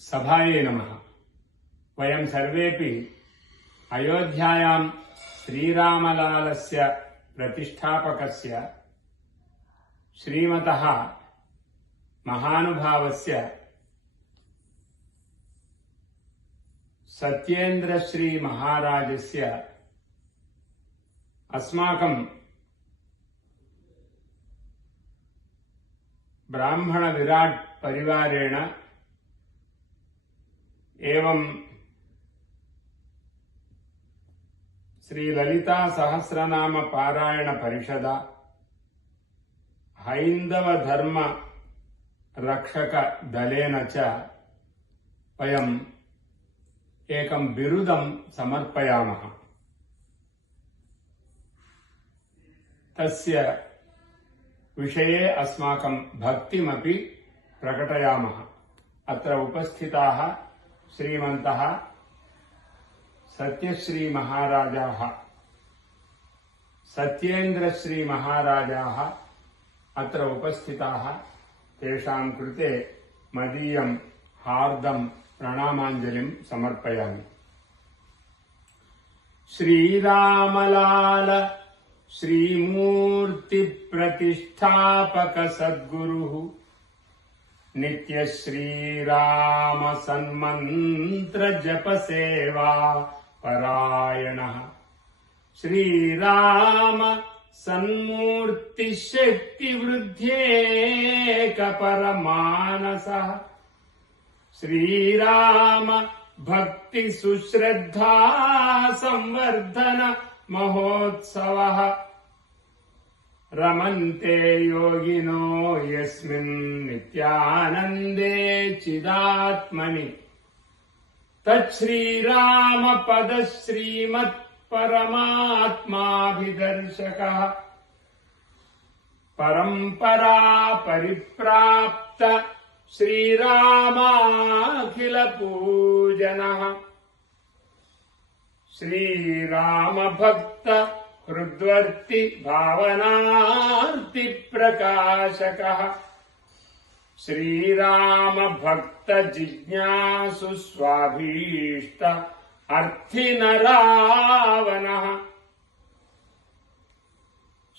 सभाये नमः। वयं सर्वेपि अयोध्यायां श्रीरामलालस्य प्रतिष्ठापकस्य श्रीमतः महानुभावस्य सत्येन्द्रश्री महाराजस्य अस्माकं ब्राह्मण विराट परिवारेण एवं श्री ललिता सहस्रनाम पारायण परिषदा हैंदव धर्म रक्षक दलेन च वयम् एकं बिरुदं समर्पयामः। तस्य विषये अस्माकं भक्तिमपि प्रकटयामः। अत्र उपस्थिताः श्रीमन्तः सत्यश्री महाराजाः सत्येन्द्रश्री महाराजाः अत्र उपस्थिताः, तेषां कृते मदीयं हार्दं प्रणामाञ्जलिं समर्पयामि। श्रीरामलाल श्रीमूर्ति प्रतिष्ठापक सद्गुरुः नित्य श्रीराम सन्मंत्र जप सेवा परायणः श्रीराम सन्मूर्ति शक्ति वृद्ध्येक परमानसः श्रीराम भक्ति सुश्रद्धा संवर्धन महोत्सवः रमन्ते योगिनो यस्मिन् नित्यानन्दे चिदात्मनि तच्छ्रीराम पद श्रीमत् परमात्माभिदर्शकः परम्परा परिप्राप्त श्रीरामाखिल पूजनः श्रीराम भक्त हृद्वर्ति भावनार्ति प्रकाशकः श्रीराम भक्त जिज्ञासु स्वाभीष्ट अर्थिनरावणः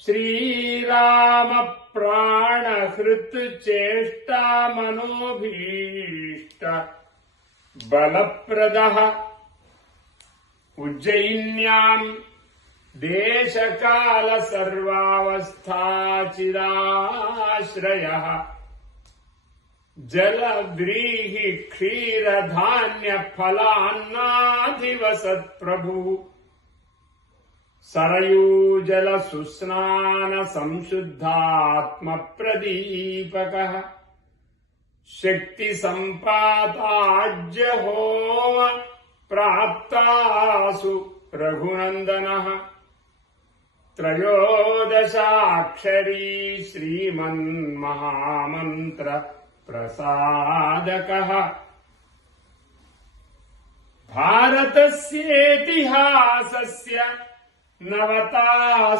श्रीराम प्राणहृत् चेष्टा मनोभीष्ट बलप्रदः उज्जयिन्यां देशकाल सर्वावस्थाचिराश्रयः जलव्रीहि क्षीरधान्य फलान्नाधिवसत्प्रभुः सरयूजल सुस्नान संशुद्धात्म प्रदीपकः शक्ति संपाताज्य होम प्राप्तासु रघुनंदनः त्रयोदशाक्षरी श्रीमन्महामन्त्र प्रसादकः भारतस्येतिहासस्य नवता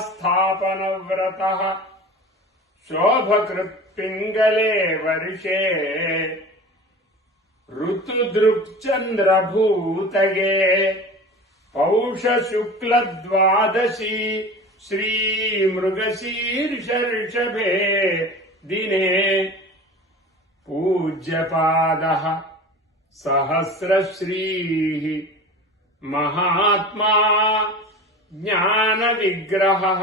स्थापनव्रतः शोभकृत्पिङ्गले वर्षे ऋतुदृक्चन्द्रभूतगे पौष शुक्ल द्वादशी श्रीमृगशीर्षर्षभे दिने पूज्यपादः सहस्रश्रीः महात्मा ज्ञान विग्रहः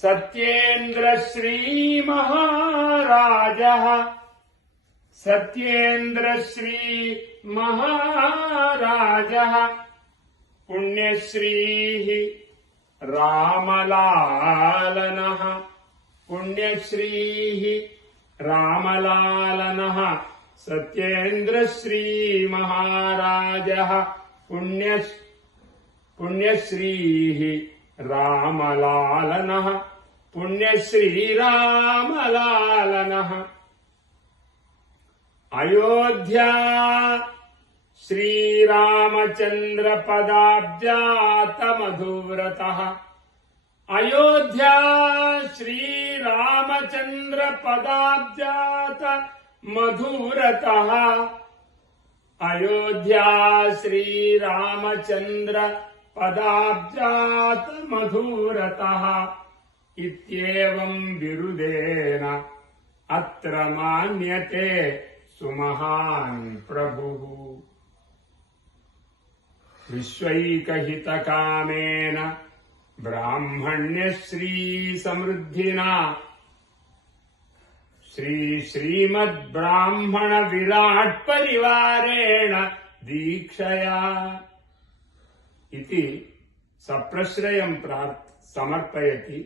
सत्येन्द्रश्री महाराजः सत्येन्द्रश्री महाराजः पुण्यश्रीः रामलालनः पुण्यश्रीः रामलालनः सत्येन्द्रश्री महाराजः पुण्यश्रीः रामलालनः पुण्यश्री रामलालनः अयोध्या श्रीरामचंद्र पदाब्जात मधुव्रतः अयोध्या श्रीरामचंद्र पदाब्जात मधुरतः अयोध्या श्रीरामचन्द्र पदाब्जात मधुरतः इत्येवं बिरुदेन अत्र मान्यते सुमहान् प्रभुः। विश्वैकहितकामेन ब्राह्मण्यश्री समृद्धिना श्रीमद्ब्राह्मण विराट परिवारेण दीक्षया इति सप्रश्रयं समर्पयति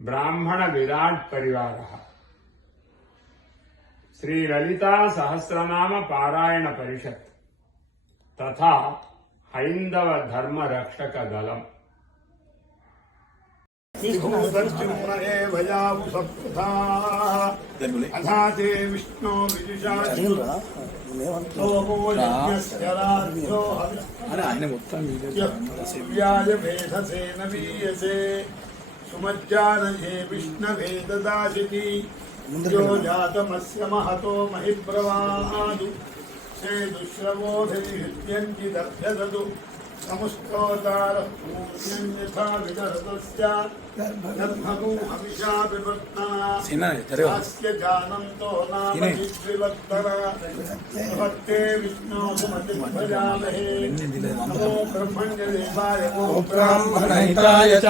ब्राह्मण विराट परिवारः। श्री ललिता सहस्रनाम पारायण परिषत् तथा हैंदव धर्म रक्षक दलम्। अधाते विष्णु विदुषाय भेदसे नवीयसे सुमज्जानये विष्णवे ददाशिति यो जातमस्य महतो महिब्रवादु से दुश्रवोधयन्ति दभ्यदतु समुस्तोतारः पूर्ण्यन्यथा विदर्तस्य गर्भगो हविषा विपत्ना जानन्तो नाम विद्विवत्तरा भक्ते विष्णो सुमतिभजामहे नमो ब्रह्मण्यदेवाय वो ब्राह्मणहिताय च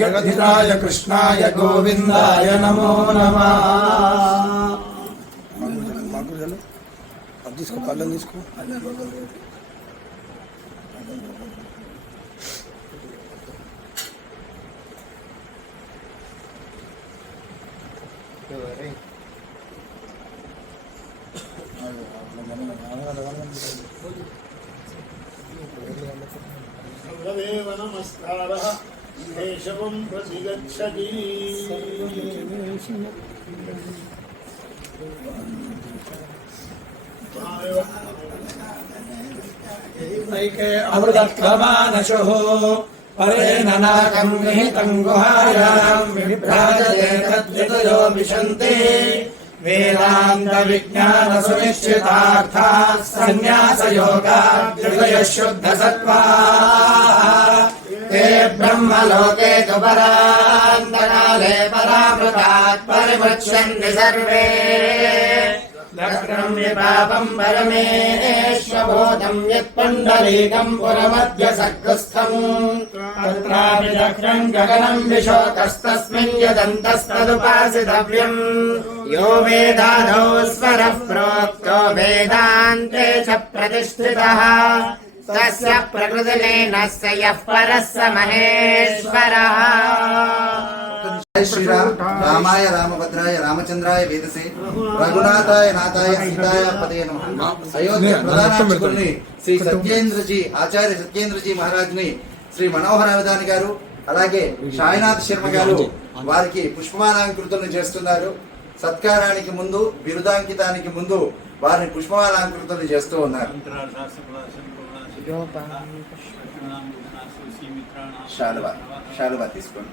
जगद्धिताय कृष्णाय गोविन्दाय नमो नमः। अब जिसको पालन जिसको सर्वदेव नमस्कारः केशवं प्रतिगच्छति। अमृतत्वमानशुः परेण नाकं निहितं गुहायां विभ्राजते तद्वितयो विशन्ति वेदान्तविज्ञानसुनिश्चितार्थाः सन्न्यासयोगाभ्युदयः शुद्धसत्त्वाः ते ब्रह्मलोके तु परान्तकाले परामृतात् परिमुच्यन्ति सर्वे दग्धं विपापं परमेश्वभूतं यत्पुण्डरीकं पुरमद्य सद्गुस्थम् तत्रापि दग्धं गगनं विशोकस्तस्मिन् यदन्तस्तदुपासितव्यम् यो वेदादौ स्वरः प्रोक्तो वेदान्ते च प्रतिष्ठितः तस्य प्रकृतिलीनस्य यः परः स महेश्वरः। जय श्रीराम। रामाय रामभद्राय रामचंद्राय वेदसे रघुनाथाय नाथाय सीताय पते नमः। अयोध्या ప్రధానార్చకుల్ని శ్రీ సత్యేంద్రజీ ఆచార్య సత్యేంద్రజీ మహారాజ్ ని శ్రీ మనోహర అవధాని గారు అలాగే సాయినాథ్ శర్మ గారు వారికి పుష్పమాలంకృతులను చేస్తున్నారు. సత్కారానికి ముందు బిరుదాంకితానికి ముందు వారిని పుష్పమాలంకృతులను చేస్తూ ఉన్నారు. శాలువా తీసుకోండి.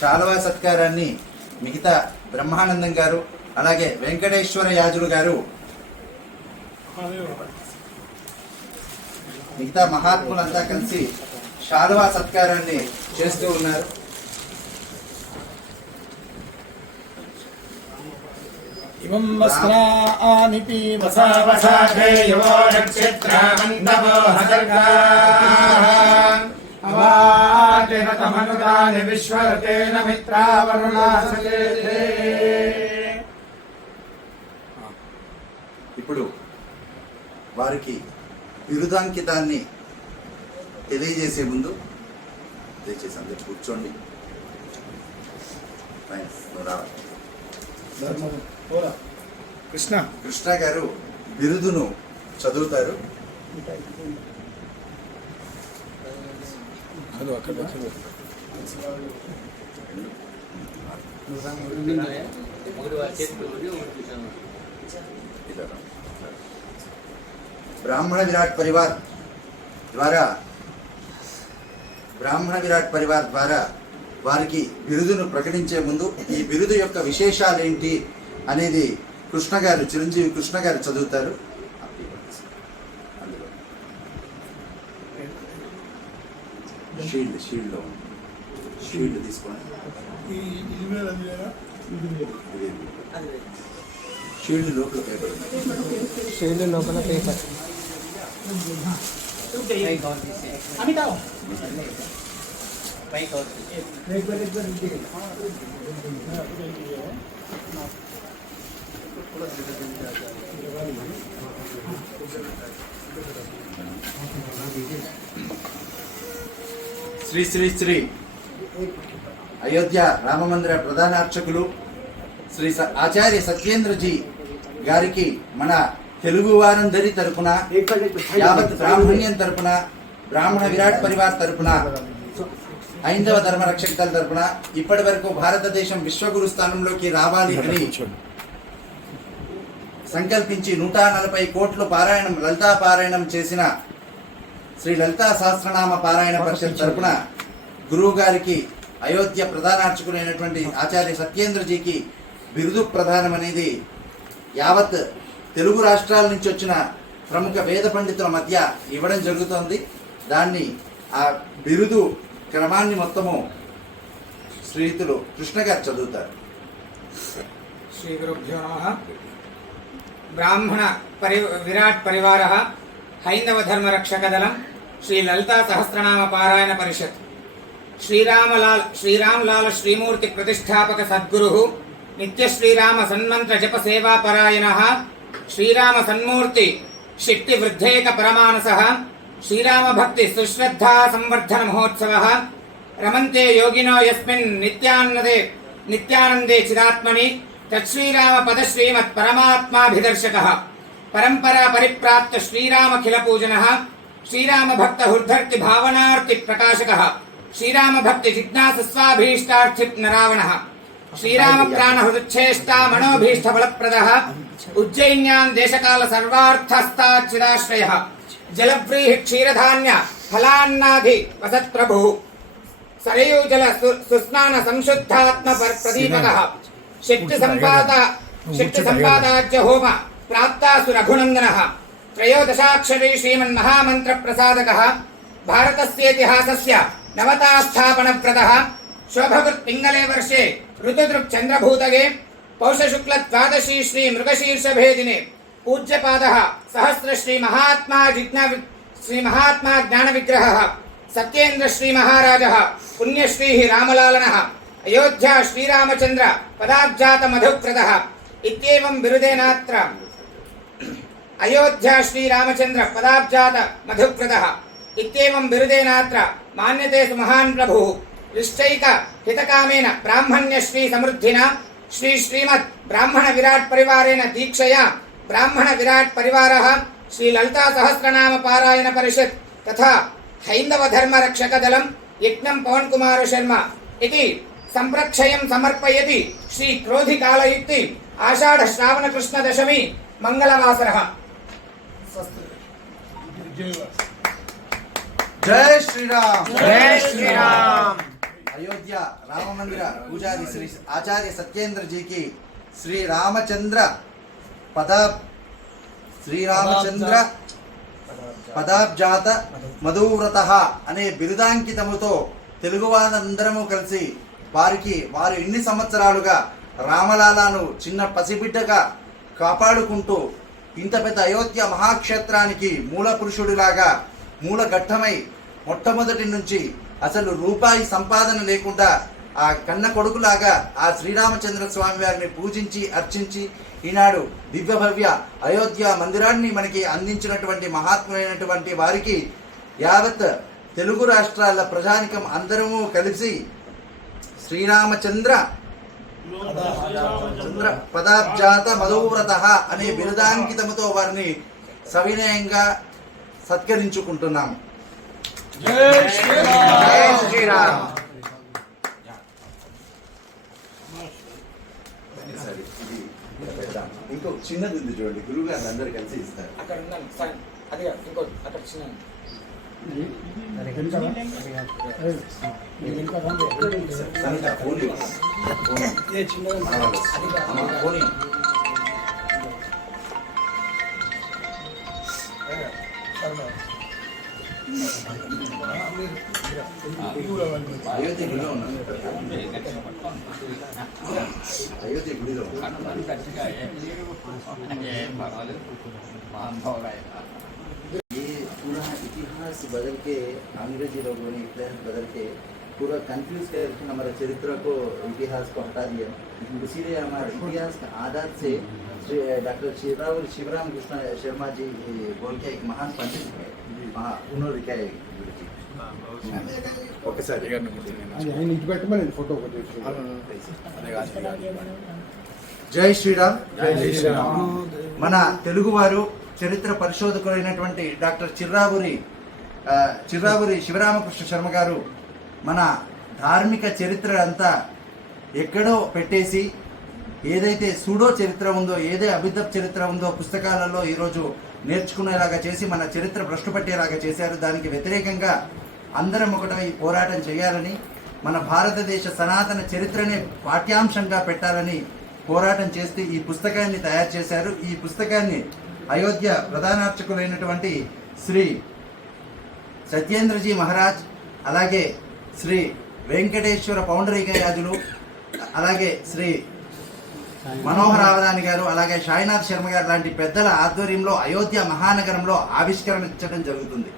శాలువా సత్కారాన్ని మిగతా బ్రహ్మానందం గారు అలాగే వెంకటేశ్వర యాజులు గారు మిగతా మహాత్ములంతా కలిసి శాలువా సత్కారాన్ని చేస్తూ ఉన్నారు. इमं वस्त्राणि वसावसाधे युवो नक्षत्रामन्तवो हसर्गाः अवादिनतमनुदानि विश्वरतेन मित्रावरुणासते। ఇప్పుడు వారికి బిరుదాంకితాన్ని తెలియజేసే ముందు దయచేసి అందరూ కూర్చోండి. కృష్ణ గారు బిరుదును చదువుతారు. బ్రాహ్మణ విరాట్ పరివార్ ద్వారా వారికి బిరుదును ప్రకటించే ముందు ఈ బిరుదు యొక్క విశేషాలు ఏంటి అనేది కృష్ణ గారు, చిరంజీవి కృష్ణ గారు చదువుతారు. షీల్డ్ తీసుకోండి. షీల్డ్ లోపల పేపర్ ఉంది. షీల్డ్ లోపల పేపర్. శ్రీ శ్రీ శ్రీ అయోధ్య రామమందిర ప్రధాన అర్చకులు శ్రీ ఆచార్య సత్యేంద్రజీ గారికి మన తెలుగు వారందరి తరపున, యావత్ బ్రాహ్మణ్యం తరపున, బ్రాహ్మణ విరాట్ పరివార్ తరపున, హైందవ ధర్మ రక్షక దళ తరపున ఇప్పటి వరకు భారతదేశం విశ్వగురు స్థానంలోకి రావాలి అని సంకల్పించి 140 కోట్లు పారాయణం, లలితా పారాయణం చేసిన శ్రీ లలితా సహస్రనామ పారాయణ పరిషత్ తరపున గురువు గారికి, అయోధ్య ప్రధానార్చకులైనటువంటి ఆచార్య సత్యేంద్రజీకి బిరుదు ప్రదానం అనేది యావత్ తెలుగు రాష్ట్రాల నుంచి వచ్చిన ప్రముఖ వేద పండితుల మధ్య ఇవ్వడం జరుగుతోంది. దాన్ని ఆ బిరుదు క్రమాన్ని మొత్తము శ్రీయుతులు కృష్ణ గారు చదువుతారు. శ్రీ గురుభ్యో నమః. బ్రాహ్మణ విరాట్ పరివార, హైందవ ధర్మ రక్షక దళం, శ్రీ లలితా సహస్రనామ పారాయణ పరిషత్, శ్రీరామలాల శ్రీమూర్తి ప్రతిష్టాపక సద్గురు, నిత్య శ్రీరామ సన్మంత్ర జప సేవా పరాయణ, శ్రీరామ సన్మూర్తి శక్తి వృద్ధేక పరమానస, శ్రీరామ భక్తి సుశ్రద్ధా సంవర్ధన మహోత్సవ, రమంతే యోగినో యస్మిన్ నిత్యానందే చిదాత్మని, తత్శ్రీరామ పద శ్రీమత్ పరమాత్మాభిదర్శక, పరంపరా పరిప్రాప్త శ్రీరామఖిల పూజన, శ్రీరామ భక్త హృద్ధర్తి భావనార్తి ప్రకాశక, శ్రీరామ భక్తి జిజ్ఞాసస్వాభీష్టార్థి నరావణ, శ్రీరామ ప్రాణ హృదుచ్ఛేష్టా మనోభీష్ట ఫలప్రద, ఉజ్జయిన్యాం దేశకాల సర్వార్థస్థాచ్చిదాశ్రయ, జలవ్రీహి క్షీరధాన్య ఫలాన్నాధి వసత్ ప్రభు, సరయూజల సుస్నాన సంశుద్ధాత్మ ప్రదీపక, శక్తి సంపాదాజ్య హోమ ప్రాప్తాసు రఘునందన, త్రయోదశాక్షరీ శ్రీమన్మహామంత్ర ప్రసాదక, భారతస్యేతిహాసస్య నవతా స్థాపన ప్రదః, శోభకృత్ పింగళే వర్షే ఋతుదృక్ చంద్రభూతగే, పౌషశుక్ల ద్వాదశీ శ్రీ మృగశీర్షభేదినే, పూజ్యపాదః సహస్ర శ్రీ మహాత్మా జ్ఞాన విగ్రహః, సత్యేంద్ర శ్రీ మహారాజః పుణ్యశ్రీ రామలాలనః, అయోధ్యా శ్రీరామచంద్ర పదాబ్జాత మధుప్రదః ఇత్యేవం బిరుదేనాత్ర, అయోధ్యా శ్రీరామచంద్ర పదాబ్జాత మధుప్రదః ఇత్యేవం బిరుదేనాత్ర మాన్యతే సుమహాన్ ప్రభుః, విష్టైక హితకామేన బ్రాహ్మణ్య శ్రీ సమృద్ధినా, శ్రీమద్ బ్రాహ్మణ విరాట్ పరివారేణ దీక్షయా బ్రాహ్మణ విరాట్ పరివారః, శ్రీ లలితా సహస్రనామ పారాయణ పరిషత్ తథా హైందవ ధర్మ రక్షక దళం యజ్ఞం పవన్ కుమార శర్మ ఇది సంప్రక్షయం సమర్పయతి శ్రీ క్రోధి కాలయుక్తి ఆషాఢ శ్రావణ కృష్ణ దశమి మంగళవాసరః. జై శ్రీరామ్. జై శ్రీరామ్. అయోధ్య రామ మందిర పూజారి శ్రీ ఆచార్య సత్యేంద్రజీకి శ్రీరామచంద్ర పదాబ్జాత మధువ్రత అనే బిరుదాంకితముతో తెలుగువారందరము కలిసి వారు ఎన్ని సంవత్సరాలుగా రామలాలాను చిన్న పసిబిడ్డగా కాపాడుకుంటూ ఇంత పెద్ద అయోధ్య మహాక్షేత్రానికి మూల పురుషుడిలాగా మూల ఘట్టమై మొట్టమొదటి నుంచి అసలు రూపాయి సంపాదన లేకుండా ఆ కన్న కొడుకులాగా ఆ శ్రీరామచంద్ర స్వామి వారిని పూజించి అర్చించి ఈనాడు దివ్య భవ్య అయోధ్య మందిరాన్ని మనకి అందించినటువంటి మహాత్ములైనటువంటి వారికి యావత్ తెలుగు రాష్ట్రాల ప్రజానికం అందరము కలిసి శ్రీరామచంద్ర పదాబ్జాత మధువ్రత అనే బిరుదాంకితముతో వారిని సవినయంగా సత్కరించుకుంటున్నాము. జై శ్రీరామ్. జై శ్రీరామ్. ఇంకో చిన్నది ఉంది చూడండి, గురువు గారు అందరు కలిసి ఇస్తారు. అక్కడ ఉన్నాను సార్, అది ఇంకోటి అక్కడ చిన్న సరిత ఫోన్ ఇవ్వు. అమ్మ, ఫోన్ ఇవ్వు. అయోధ్య గుడిలో ఉన్నాను. అయోధ్య గుడిలో ये पूरा इतिहास बदल के अंग्रेजी लोगों ने इतिहास बदल के पूरा कंफ्यूज करके हमारे चरित्र को इतिहास को हटा दिया। इसीलिए हमारे इतिहास का आधार से डॉक्टर शिवराम कृष्ण शर्मा जी बोल के एक महान पंडित है, उन्होंने लिखा है गुरु जी। జై శ్రీరామ్. మన తెలుగువారు చరిత్ర పరిశోధకులైనటువంటి డాక్టర్ చిర్రావూరి శివరామకృష్ణ శర్మ గారు మన ధార్మిక చరిత్ర అంతా ఎక్కడో పెట్టేసి ఏదైతే సూడో చరిత్ర ఉందో, ఏదే అభిధ చరిత్ర ఉందో పుస్తకాలలో ఈరోజు నేర్చుకునేలాగా చేసి మన చరిత్ర భ్రష్టు పట్టేలాగా చేశారు. దానికి వ్యతిరేకంగా అందరం ఒకటై పోరాటం చేయాలని, మన భారతదేశ సనాతన చరిత్రనే పాఠ్యాంశంగా పెట్టాలని పోరాటం చేస్తూ ఈ పుస్తకాన్ని తయారు చేశారు. ఈ పుస్తకాన్ని అయోధ్య ప్రధానార్చకులైనటువంటి శ్రీ సత్యేంద్రజీ మహారాజ్, అలాగే శ్రీ వెంకటేశ్వర పౌండరీకయాజులు, అలాగే శ్రీ మనోహరావధాని గారు, అలాగే సాయినాథ్ శర్మ గారు లాంటి పెద్దల ఆధ్వర్యంలో అయోధ్య మహానగరంలో ఆవిష్కరించడం జరుగుతుంది.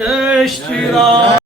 జై శ్రీరామ్.